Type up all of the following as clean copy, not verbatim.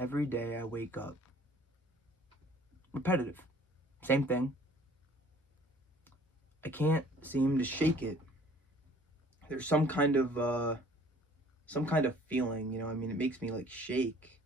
Every day I wake up. Repetitive. Same thing. I can't seem to shake it. There's some kind of feeling, I mean, it makes me like shake.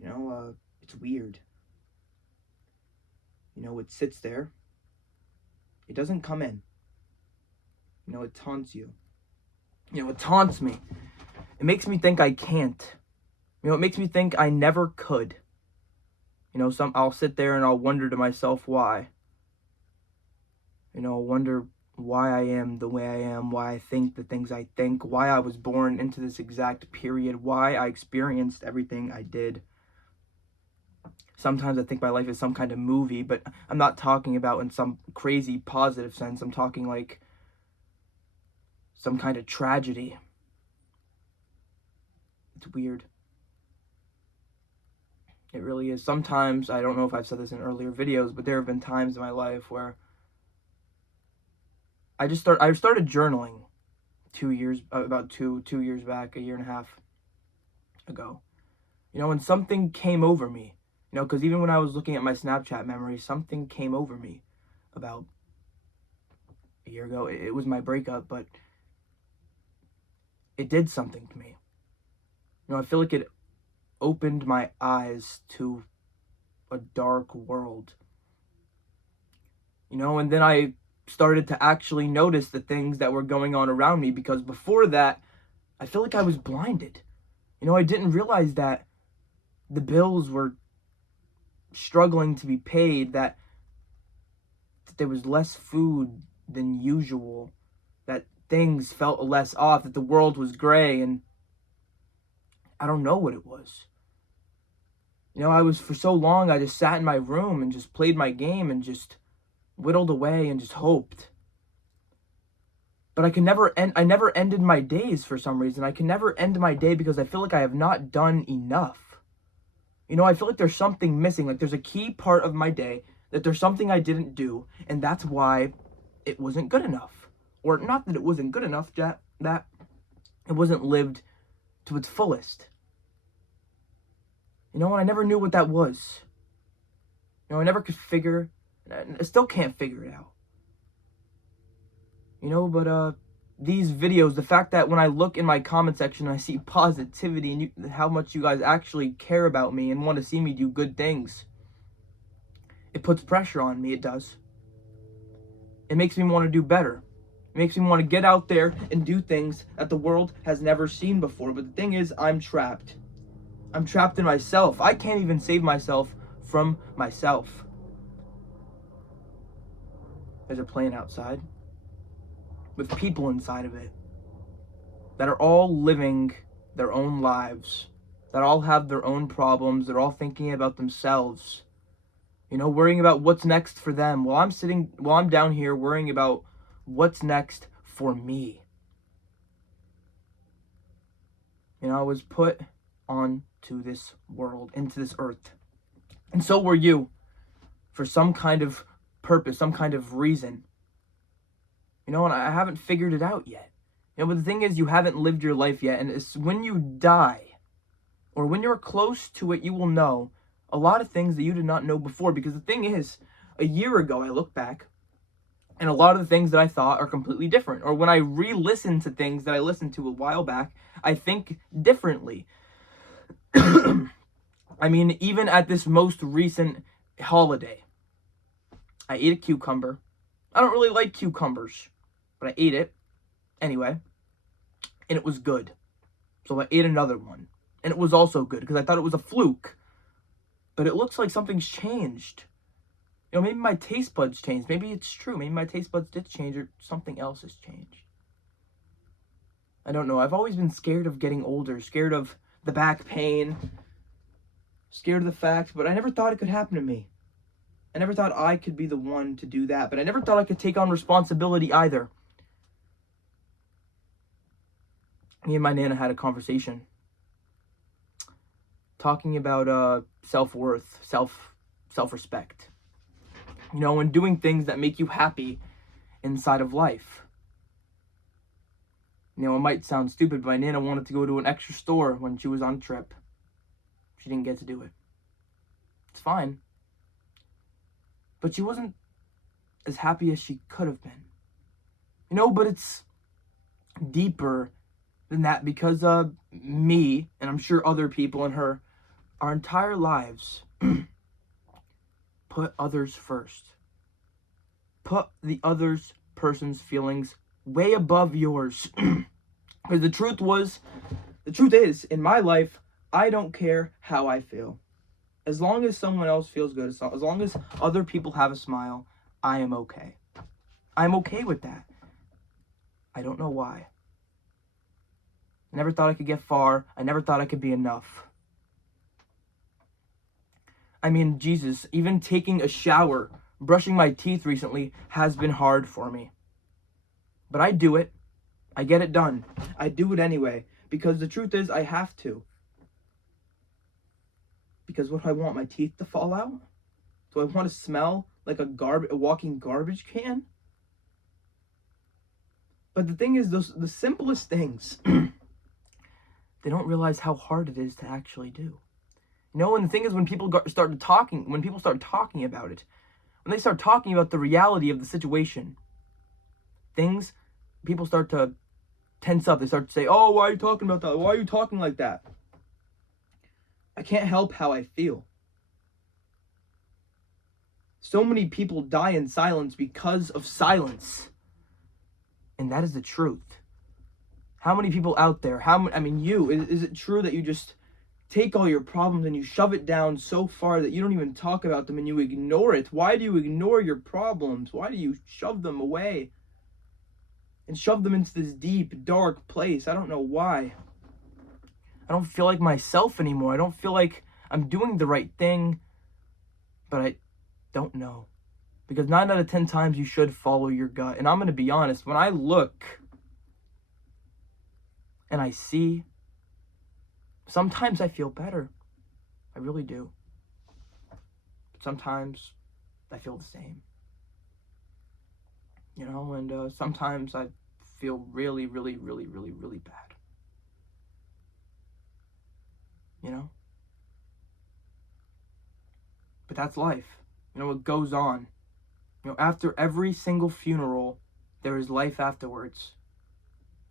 It's weird. It sits there. It doesn't come in. It taunts you. It taunts me. It makes me think I can't. It makes me think I never could. I'll sit there and I'll wonder to myself why. I'll wonder why I am the way I am, why I think the things I think, why I was born into this exact period, why I experienced everything I did. Sometimes I think my life is some kind of movie, but I'm not talking about in some crazy positive sense. I'm talking like some kind of tragedy. It's weird. It really is. Sometimes, I don't know if I've said this in earlier videos, but there have been times in my life where I started journaling 2 years, about two years back, a year and a half ago. And something came over me, because even when I was looking at my Snapchat memories, something came over me about a year ago. It was my breakup, but it did something to me. I feel like it opened my eyes to a dark world. And then I started to actually notice the things that were going on around me, because before that, I feel like I was blinded. I didn't realize that the bills were struggling to be paid, that there was less food than usual, that things felt less off, that the world was gray, and I don't know what it was. For so long, I just sat in my room and just played my game and just whittled away and just hoped. But I never ended my days for some reason. I can never end my day because I feel like I have not done enough. I feel like there's something missing. Like there's a key part of my day that there's something I didn't do, and that's why it wasn't good enough. Or not that it wasn't good enough, that it wasn't lived to its fullest. And I never knew what that was. I never could figure, and I still can't figure it out. But these videos, the fact that when I look in my comment section, I see positivity and how much you guys actually care about me and want to see me do good things, it puts pressure on me. It does. It makes me want to do better. It makes me want to get out there and do things that the world has never seen before. But the thing is, I'm trapped. I'm trapped in myself. I can't even save myself from myself. There's a plane outside with people inside of it that are all living their own lives, that all have their own problems. They're all thinking about themselves, worrying about what's next for them, while I'm down here worrying about what's next for me. I was put onto this world, into this earth, and so were you, for some kind of purpose, some kind of reason. And I haven't figured it out yet. But the thing is, you haven't lived your life yet, and it's when you die, or when you're close to it, you will know a lot of things that you did not know before. Because the thing is, a year ago, I look back, and a lot of the things that I thought are completely different. Or when I re-listen to things that I listened to a while back, I think differently. I mean, even at this most recent holiday, I ate a cucumber. I don't really like cucumbers, but I ate it anyway, and it was good. So I ate another one, and it was also good because I thought it was a fluke. But it looks like something's changed. Maybe my taste buds changed. Maybe it's true. Maybe my taste buds did change, or something else has changed. I don't know. I've always been scared of getting older, scared of the back pain, scared of the fact, but I never thought it could happen to me. I never thought I could be the one to do that, but I never thought I could take on responsibility either. Me and my Nana had a conversation talking about self-worth, self-respect. And doing things that make you happy inside of life. It might sound stupid, but my Nana wanted to go to an extra store when she was on a trip. she didn't get to do it. It's fine. But she wasn't as happy as she could have been. But it's deeper than that, because me, and I'm sure other people and her, our entire lives put others first. Put the other person's feelings way above yours. Because the truth is, in my life, I don't care how I feel. As long as someone else feels good, as long as other people have a smile, I am okay. I'm okay with that. I don't know why. I never thought I could get far. I never thought I could be enough. I mean, Jesus, even taking a shower, brushing my teeth recently has been hard for me. But I do it. I get it done. I do it anyway. Because the truth is, I have to. Because what do I want? My teeth to fall out? Do I want to smell like a walking garbage can? But the thing is, the simplest things, they don't realize how hard it is to actually do. And the thing is, when people start talking about it, when they start talking about the reality of the situation, people start to tense up. They start to say, "Oh, why are you talking about that? Why are you talking like that?" I can't help how I feel. So many people die in silence because of silence. And that is the truth. How many people out there, is it true that you just take all your problems and you shove it down so far that you don't even talk about them and you ignore it? Why do you ignore your problems? Why do you shove them away and shove them into this deep, dark place? I don't know why. I don't feel like myself anymore. I don't feel like I'm doing the right thing, but I don't know. Because 9 out of 10 times you should follow your gut. And I'm going to be honest, when I look and I see, sometimes I feel better. I really do. But sometimes I feel the same. And sometimes I feel really, really, really, really, really bad. But that's life. It goes on. After every single funeral, there is life afterwards.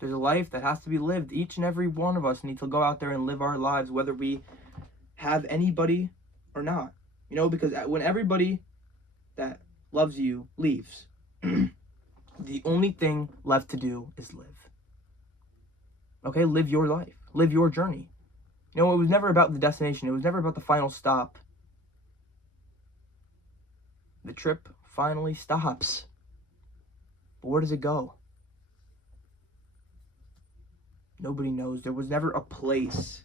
There's a life that has to be lived. Each and every one of us need to go out there and live our lives, whether we have anybody or not. Because when everybody that loves you leaves, the only thing left to do is live. Okay, live your life. Live your journey. It was never about the destination. It was never about the final stop. The trip finally stops. But where does it go? Nobody knows. There was never a place.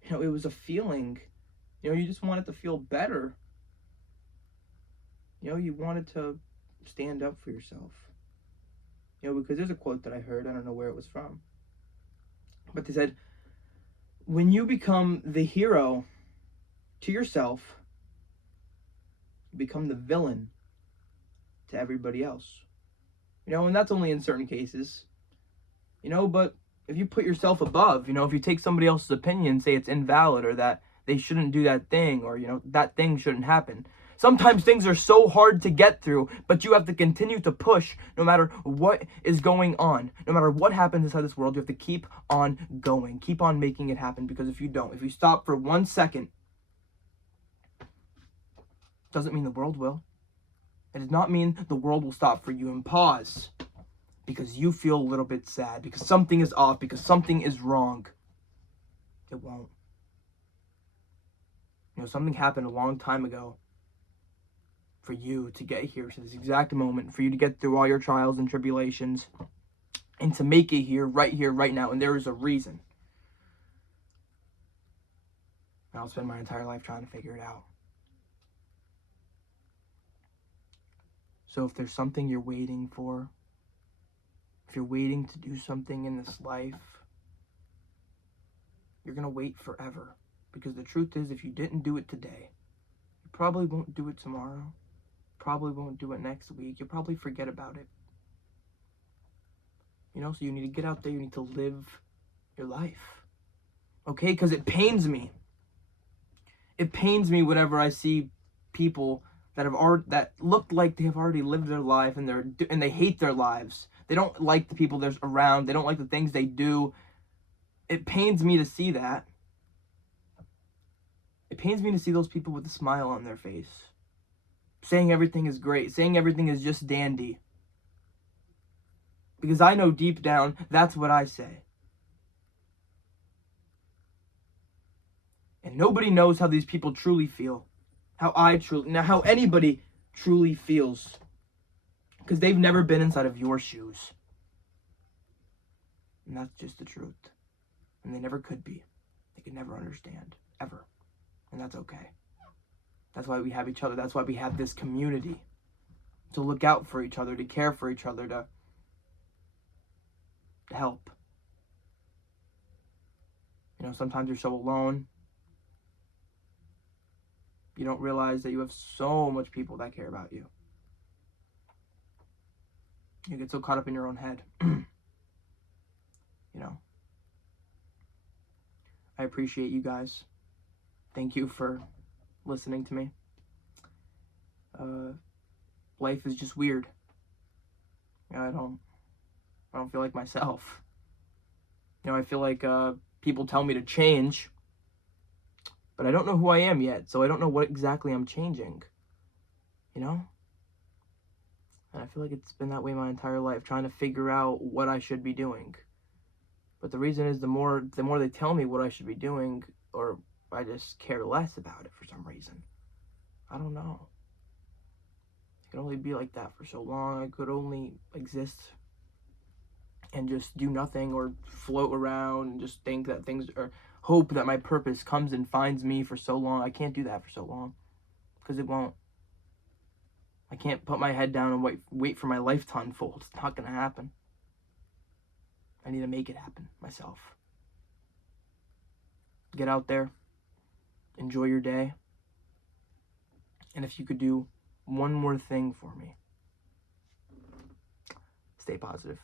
It was a feeling. You just wanted to feel better. You wanted to stand up for yourself. Because there's a quote that I heard, I don't know where it was from, but they said, when you become the hero to yourself, you become the villain to everybody else. And that's only in certain cases. But if you put yourself above, if you take somebody else's opinion and say it's invalid, or that they shouldn't do that thing, or, that thing shouldn't happen. Sometimes things are so hard to get through, but you have to continue to push no matter what is going on. No matter what happens inside this world, you have to keep on going. Keep on making it happen, because if you stop for 1 second, doesn't mean the world will. It does not mean the world will stop for you and pause because you feel a little bit sad, because something is off, because something is wrong. It won't. Something happened a long time ago for you to get here to this exact moment, for you to get through all your trials and tribulations, and to make it here, right now. And there is a reason. And I'll spend my entire life trying to figure it out. So if there's something you're waiting for, if you're waiting to do something in this life, you're going to wait forever. Because the truth is, if you didn't do it today, you probably won't do it tomorrow. Probably won't do it next week. You'll probably forget about it. So you need to get out there. You need to live your life. Okay? Because it pains me. It pains me whenever I see people that look like they have already lived their life, and they hate their lives. They don't like the people they're around. They don't like the things they do. It pains me to see that. It pains me to see those people with a smile on their face, saying everything is great, saying everything is just dandy. Because I know deep down, that's what I say. And nobody knows how these people truly feel. How anybody truly feels. Because they've never been inside of your shoes. And that's just the truth. And they never could be. They could never understand. Ever. And that's okay. That's why we have each other. That's why we have this community. To look out for each other. To care for each other. To help. You know, sometimes you're so alone. You don't realize that you have so much people that care about you. You get so caught up in your own head. You know. I appreciate you guys. Thank you for listening to me. Life is just weird. I don't feel like myself. You know, I feel like people tell me to change, but I don't know who I am yet, so I don't know what exactly I'm changing. You know? And I feel like it's been that way my entire life, trying to figure out what I should be doing. But the reason is the more they tell me what I should be doing, or I just care less about it for some reason. I don't know. I could only be like that for so long. I could only exist and just do nothing, or float around and just think that things, or hope that my purpose comes and finds me for so long. I can't do that for so long, because it won't. I can't put my head down and wait for my life to unfold. It's not going to happen. I need to make it happen myself. Get out there. Enjoy your day. And if you could do one more thing for me, stay positive.